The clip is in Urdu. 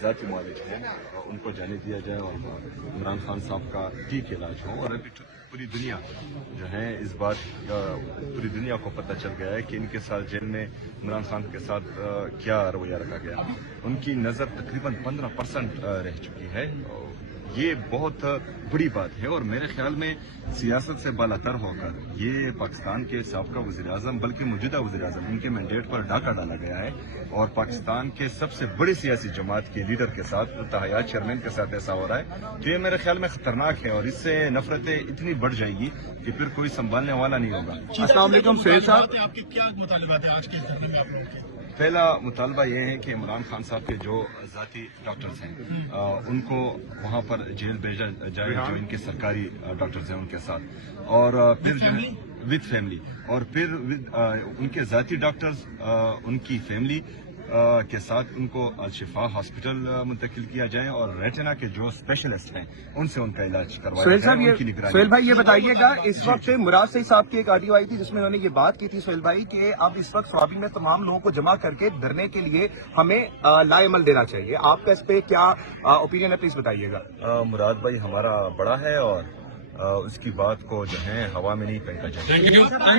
ذاتی معالج ہیں ان کو جانے دیا جائے اور عمران خان صاحب کا ٹھیک علاج ہو. اور ابھی پوری دنیا جو ہے اس بات پوری دنیا کو پتہ چل گیا ہے کہ ان کے ساتھ جیل میں عمران خان کے ساتھ کیا رویہ رکھا گیا. ان کی نظر تقریباً 15% رہ چکی ہے. یہ بہت بڑی بات ہے اور میرے خیال میں سیاست سے بالا تر ہو کر یہ پاکستان کے سابقہ وزیر اعظم بلکہ موجودہ وزیر اعظم ان کے مینڈیٹ پر ڈاکہ ڈالا گیا ہے اور پاکستان کے سب سے بڑی سیاسی جماعت کے لیڈر کے ساتھ تحیات چیئرمین کے ساتھ ایسا ہو رہا ہے. تو یہ میرے خیال میں خطرناک ہے اور اس سے نفرتیں اتنی بڑھ جائیں گی کہ پھر کوئی سنبھالنے والا نہیں ہوگا. السلام علیکم سہیل صاحب، آپ کے کیا مطالبات ہیں آج کے دھرنے میں آپ لوگوں کے؟ پہلا مطالبہ یہ ہے کہ عمران خان صاحب کے جو ذاتی ڈاکٹرز ہیں ان کو وہاں پر جیل بھیجا جائے جو ان کے سرکاری ڈاکٹرز ہیں ان کے ساتھ، اور پھر جو ہے وتھ فیملی، اور پھر ان کے ذاتی ڈاکٹرز ان کی فیملی کے ساتھ ان کو الشفا ہاسپٹل منتقل کیا جائے اور ریٹنا کے جو اسپیشلسٹ ہیں ان سے ان کا علاج کروایا جائے. ان کی نگرانی. سہیل بھائی یہ بتائیے گا، اس وقت مراد سعید صاحب کی ایک آڈیو آئی تھی جس میں انہوں نے یہ بات کی تھی سہیل بھائی کہ اب اس وقت سوابی میں تمام لوگوں کو جمع کر کے دھرنے کے لیے ہمیں لائے عمل دینا چاہیے. آپ کا اس پہ کیا اوپینین ہے، پلیز بتائیے گا. مراد بھائی ہمارا بڑا ہے اور اس کی بات کو جو ہے ہوا میں نہیں پھینکا جائے.